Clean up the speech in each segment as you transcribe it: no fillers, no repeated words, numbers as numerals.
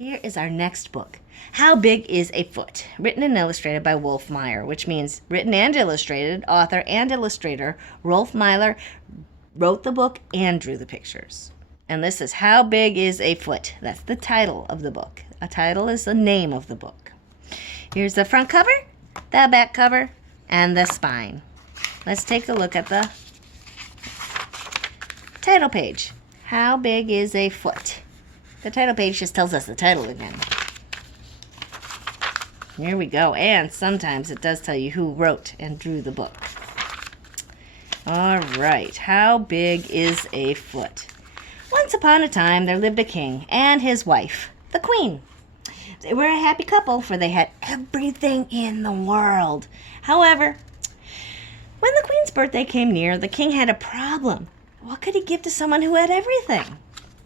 Here is our next book, How Big is a Foot? Written and illustrated by Wolf Meyer, which means written and illustrated, author and illustrator. Wolf Meyer wrote the book and drew the pictures. And this is How Big is a Foot? That's the title of the book. A title is the name of the book. Here's the front cover, the back cover, and the spine. Let's take a look at the title page. How big is a foot? The title page just tells us the title again. Here we go. And sometimes it does tell you who wrote and drew the book. All right. How big is a foot? Once upon a time, there lived a king and his wife, the queen. They were a happy couple, for they had everything in the world. However, when the queen's birthday came near, the king had a problem. What could he give to someone who had everything?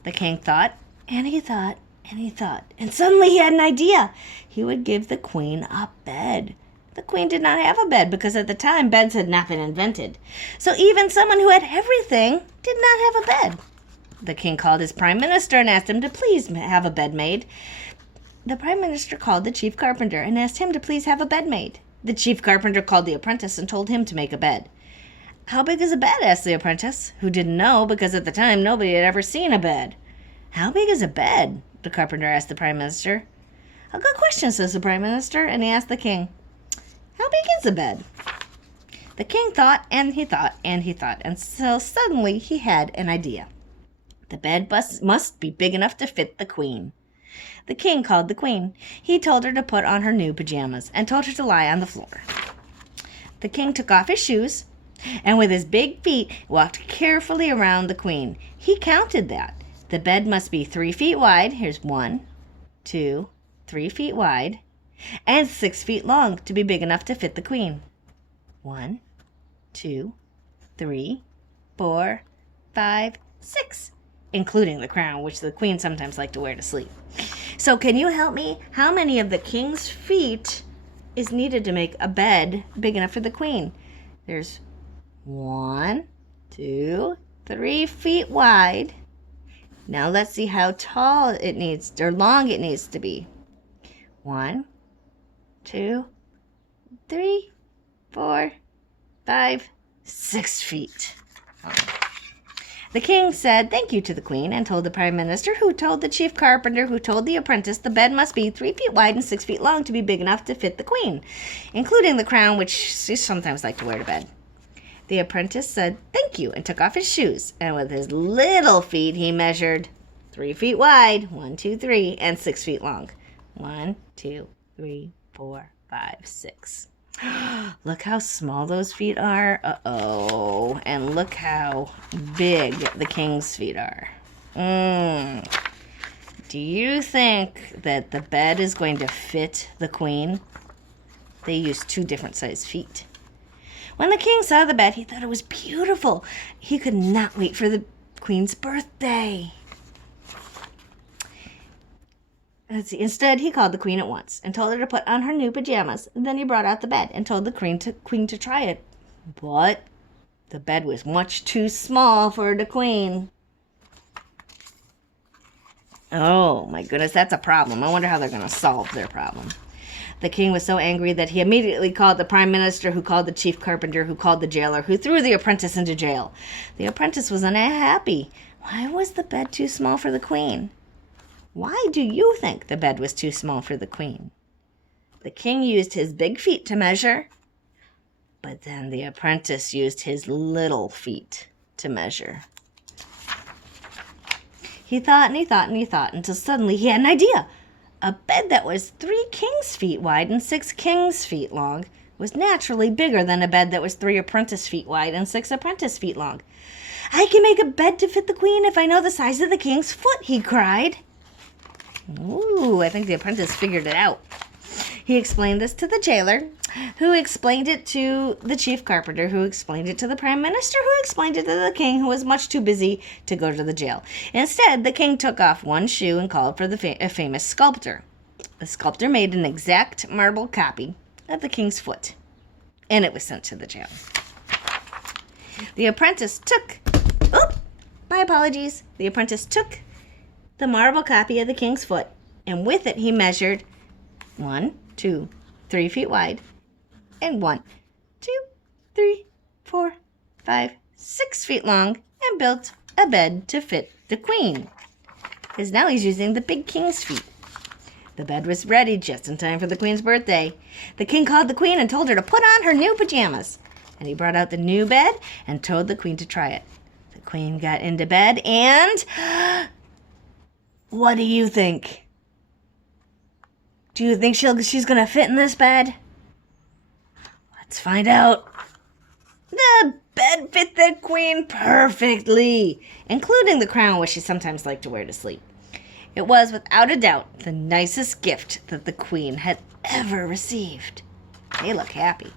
The king thought, and he thought, and he thought, and suddenly he had an idea. He would give the queen a bed. The queen did not have a bed because at the time beds had not been invented. So even someone who had everything did not have a bed. The king called his prime minister and asked him to please have a bed made. The prime minister called the chief carpenter and asked him to please have a bed made. The chief carpenter called the apprentice and told him to make a bed. How big is a bed? Asked the apprentice, who didn't know because at the time nobody had ever seen a bed. How big is a bed? The carpenter asked the prime minister. A good question, says the prime minister, and he asked the king, how big is a bed? The king thought, and he thought, and he thought, and so suddenly he had an idea. The bed must be big enough to fit the queen. The king called the queen. He told her to put on her new pajamas and told her to lie on the floor. The king took off his shoes and with his big feet walked carefully around the queen. He counted that. The bed must be 3 feet wide. Here's 1, 2, 3 feet wide, and 6 feet long to be big enough to fit the queen. 1, 2, 3, 4, 5, 6, including the crown, which the queen sometimes liked to wear to sleep. So can you help me? How many of the king's feet is needed to make a bed big enough for the queen? There's 1, 2, 3 feet wide. Now let's see how tall it needs, or long it needs to be. 1, 2, 3, 4, 5, 6 feet. The king said thank you to the queen and told the prime minister, who told the chief carpenter, who told the apprentice the bed must be 3 feet wide and 6 feet long to be big enough to fit the queen, including the crown, which she sometimes liked to wear to bed. The apprentice said thank you and took off his shoes, and with his little feet he measured 3 feet wide, 1, 2, 3, and 6 feet long. 1, 2, 3, 4, 5, 6. Look how small those feet are. Uh-oh. And look how big the king's feet are. Do you think that the bed is going to fit the queen? They used 2 different sized feet. When the king saw the bed, he thought it was beautiful. He could not wait for the queen's birthday. Let's see. Instead, he called the queen at once and told her to put on her new pajamas. Then he brought out the bed and told the queen to try it. But the bed was much too small for the queen. Oh, my goodness, that's a problem. I wonder how they're going to solve their problem. The king was so angry that he immediately called the prime minister, who called the chief carpenter, who called the jailer, who threw the apprentice into jail. The apprentice was unhappy. Why was the bed too small for the queen? Why do you think the bed was too small for the queen? The king used his big feet to measure, but then the apprentice used his little feet to measure. He thought and he thought and he thought until suddenly he had an idea. A bed that was 3 king's feet wide and 6 king's feet long was naturally bigger than a bed that was 3 apprentice feet wide and 6 apprentice feet long. I can make a bed to fit the queen if I know the size of the king's foot, he cried. Ooh, I think the apprentice figured it out. He explained this to the jailer, who explained it to the chief carpenter, who explained it to the prime minister, who explained it to the king, who was much too busy to go to the jail. Instead, the king took off one shoe and called for a famous sculptor. The sculptor made an exact marble copy of the king's foot, and it was sent to the jail. The apprentice took the apprentice took the marble copy of the king's foot And with it, he measured 1, 2, 3 feet wide, and 1, 2, 3, 4, 5, 6 feet long, and built a bed to fit the queen. Because now he's using the big king's feet. The bed was ready just in time for the queen's birthday. The king called the queen and told her to put on her new pajamas. And he brought out the new bed and told the queen to try it. The queen got into bed and... what do you think? Do you think she's going to fit in this bed? Let's find out. The bed fit the queen perfectly, including the crown which she sometimes liked to wear to sleep. It was, without a doubt, the nicest gift that the queen had ever received. They look happy.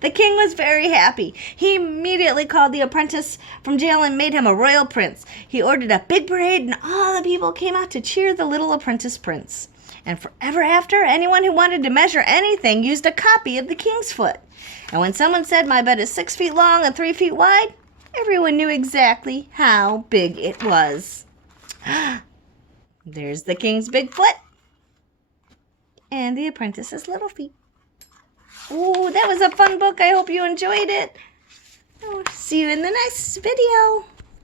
The king was very happy. He immediately called the apprentice from jail and made him a royal prince. He ordered a big parade, and all the people came out to cheer the little apprentice prince. And forever after, anyone who wanted to measure anything used a copy of the king's foot. And when someone said, "My bed is 6 feet long and 3 feet wide," everyone knew exactly how big it was. There's the king's big foot and the apprentice's little feet. Ooh, that was a fun book. I hope you enjoyed it. See you in the next video.